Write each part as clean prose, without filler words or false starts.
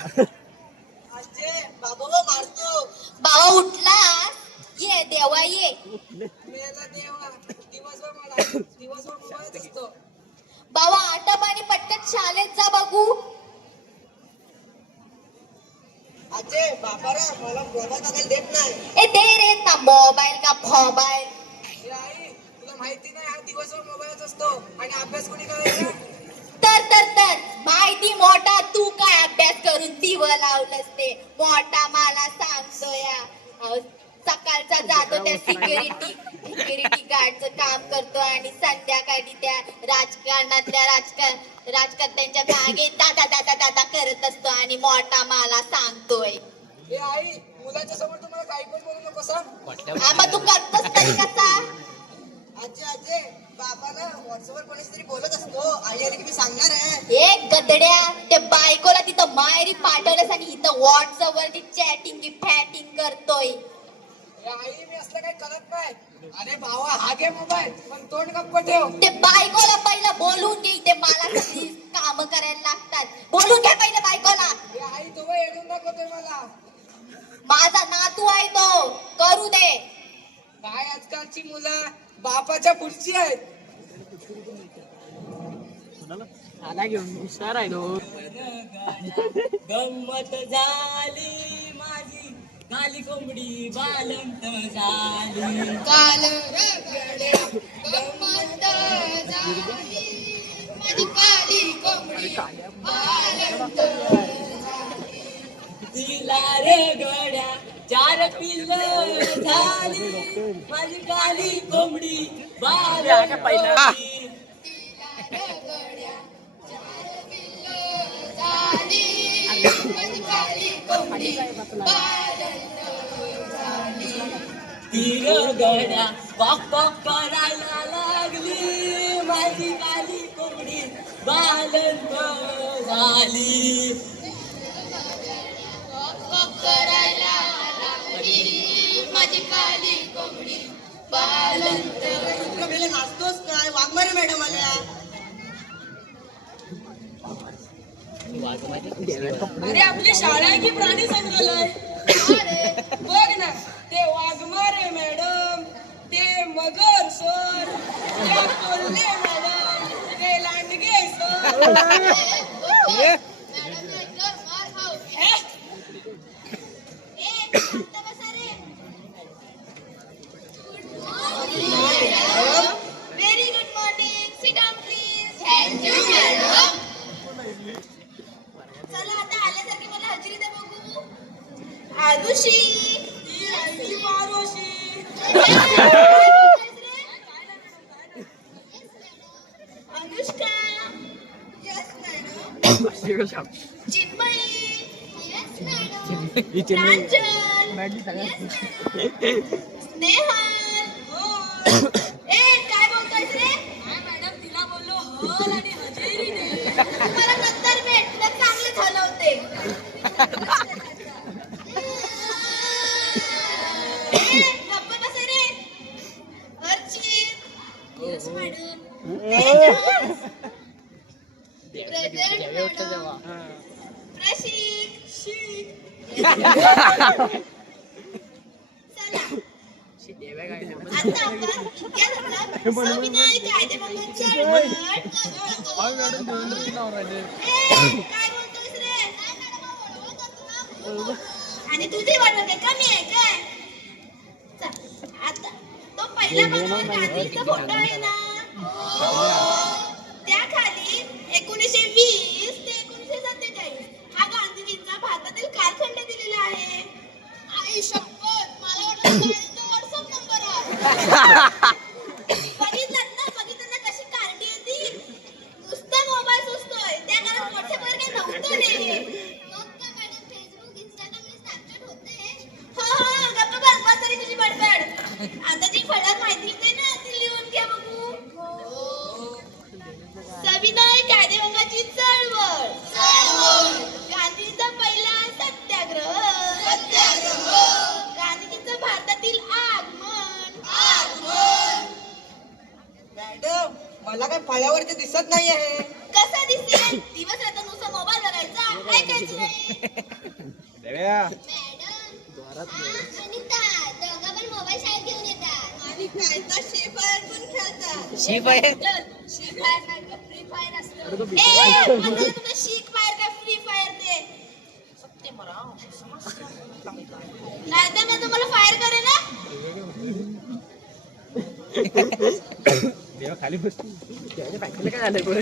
आजे बाबा मारतो. बाबा उठला. ये देवा ये. मेला देवा दिवसभर मोबाईलच असतो. बाबा आटप आणि पटकन शाळेत जा बघू. आजे बाबारा मला मोबाईल बघायला देत नाही. ए दे रे ना मोबाईल का मोबाईल. आई तुला माहिती नाही हा दिवसभर मोबाईलच असतो आणि अभ्यास कोणी करायचा. तर माहिती मोठा तू काय अभ्यास करून दिव लावलंस ते मोठा मला सांगतोय. सकाळचा जातो त्या सिक्युरिटी गार्डचं काम करतो आणि संध्याकाळी त्या राजकर्त्यांच्या मागे दादा करत असतो आणि मोठा मला सांगतोय. ए आई मुलाच्या समोर तुम्हाला काही पण बोलू नको सांग. आबा तू करतोस तरी कसा. आजे बाबाला व्हॉट्सअपवर कोणीच तरी बोलत असतो. आई आली की मी सांगणार आहे. एक गदड्या त्या बायकोला तिथं माहेरी पाठवलंस आणि इथं व्हॉट्सअप वरती चॅटिंग की फॅटिंग करतोय. आई मी असलं काही करत नाही. अरे भावा हा घे मोबाईल पण तोंड गप्प ठेव. ते बायकोला पहिलं बोलून घे. ते मला सगळी काम करायला लागतात. बोलून घे पहिलं बायकोला. आई तो येऊन दाखवतोय मला. माझा नातू आहे तो करू दे. काय आजकालची मुलं बापाच्या पुढची आहेत. आला घेऊन हुशार आहे तो. गंमत झाली माझी काली कोंबडी बालंत झाली. काल गंमत झाली माझी काली कोंबडी बालंत तिला रे गड्या 4 पिल्ल झाली माझी काली कोंबडी बालंत झाली. ती गड्या कॉक कॉक करायला लागली माझी काली कोंबडी बालंत झाली. करायला माझी काली कोंबडी बालंत. तुला मेले नाचतोस काय. वाघमारे मॅडम आल्या. अरे आपली शाळा आहे की प्राणी संग्रहालय. बघ ना ते वाघमारे मॅडम ते मगर सर त्या कोल्हे मॅडम ते Landge sir. Very good morning. Sit down, please. Thank you, madam. चला आता आल्यासारखी मला हजेरी दे बघू. आरुषी. अनुष्का. चिन्मयी. कांचन. स्नेहल. काय बोलतोयस रे. मॅडम तिला बोललो हल आणि हजेरी दे. मला नंतर भेट तर चांगले झालं होते. गप्प बसा रे. Archit. Yes madam. Present madam. Prashik. चला आता आपण या धरणात सविनय कायदेभंगाची चळवळ. काय बोलतोयस रे. आणि तुझी वाटत कमी आहे काय. आता तो पहिला पानावर गांधीचा फोटो आहे ना. त्या खाली 1920 ते 1947 हा गांधीजींचा भारतातील कालखंड दिलेला आहे. आई शपथ मला वाटलं व्हॉट्सअप नंबर आहे. बघितलं ना कशी कार्टी येते. नुसता मोबाईल सुचतोय. त्या काळात व्हॉट्सअपवर काही नव्हतं रे. फेसबुक इंस्टाग्राम स्नॅपचॅट होते. हो गप्प बस तरी तुझी बडबड. आता जी फळात माहिती दे ना ती लिहून घ्या बघू. सविनय कायदेभंगाची चळवळ. गांधींचा पहिला सत्याग्रह. गांधीजींचं भारतातील आगमन. मॅडम मला काय फळ्यावरती दिसत नाही आहे. कसा दिसेल. दिवस रात्र नुसता मोबाईल बघायचा. ऐकायचं नाही. अनिता, दोघं पण मोबाईल शाळेत घेऊन येतात. आणि काय तर फ्री फायर पण खेळतात. शिप आहे फ्री फायर नाही का फ्री फायर असतं. तुम्हाला शिक फायर का फ्री फायर ते नाही तर मी तुम्हाला फायर करेन ना. देवा खाली बस काय झालं पुढे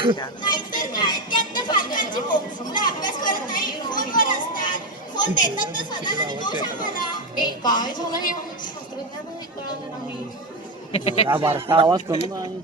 नाहीतर काय त्यात तर पालकांची मुलं अभ्यास करत नाही फोनवर असतात. फोन देतात तर सदा आणि दोष आम्हाला. काय झालं हे शास्त्रज्ञांना कळलं नाही. बारका आवाज कमी नाही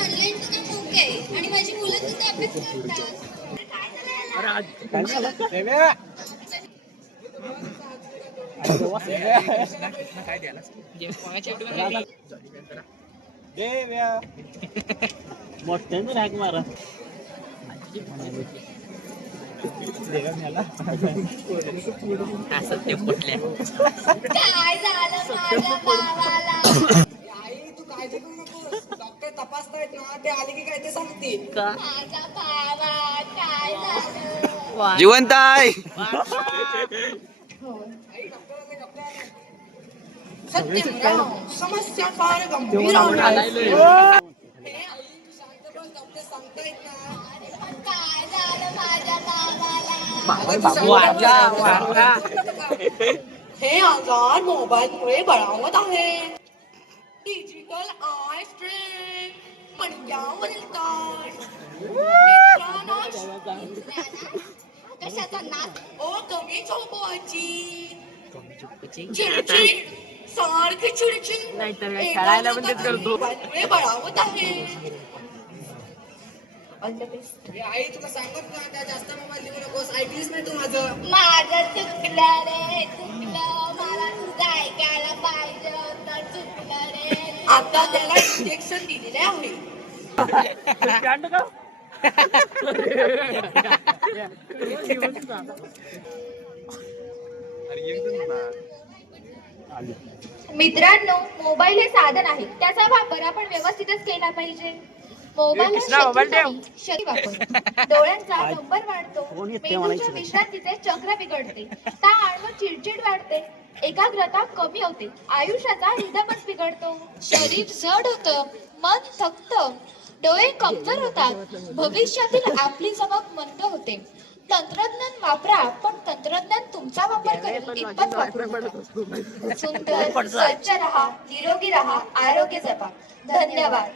ऑनलाईन सुद्धा खूप आहे आणि माझी मुलं सुद्धा अभ्यास करतात. अरे आज काय झालं काय द्यायला मोठ्यानं रॅक मारा असं ते फुटल्या काय झालं माझ्या भावाला. आई तू काळजी करू नकोस. डॉक्टर तपासतायत ना, ते आले की काय ते सांगतील. माझा भावा काय झालं. जिवंत आहे समस्या फार गंभीर आहे. डॉक्टर सांगतायत ना. काय झालं माझ्या भावाला. हे आजार मोबाईलमुळे बळावत आहे. डिजिटल आय स्ट्रेन मणक्यावरील ताण कशाचा नाद. ओ कमी झोपवायची चिडचिड सारखी चिडचिड नाहीतर काय खेळायला पण तेच करतो मोबाईलमुळे बळावत आहे. आई तुला सांगत ना, त्या जास्त मोबाईल देऊ नकोस. ऐकलीस नाही तू माझं. माझं चुकलं रे चुकलं. मला तुझं ऐकायला पाहिजे होतं. चुकलं रे. आता त्याला इंजेक्शन दिलेले आहे. मित्रांनो, मोबाईल हे साधन आहे. त्याचा वापर आपण व्यवस्थितच केला पाहिजे. मोबाईल हा शत्रू नाही, शत्रू वापर. डोळ्यांचा नंबर वाढतो. मेंदूच्या विश्रांतीचे चक्र बिघडते. ताण व चिडचिड वाढते. एकाग्रता कमी होते. आयुष्याचा रिदमच बिघडतो. शरीर जड होतं. मन थकतं. डोळे कमजोर होतात. भविष्यातील आपली चमक मंद होते. तंत्रज्ञान वापरा, पण तंत्रज्ञान तुमचा वापर करेल इतपत वापरू नका. सुंदर, स्वच्छ रहा, निरोगी रहा, आरोग्य जपा. धन्यवाद.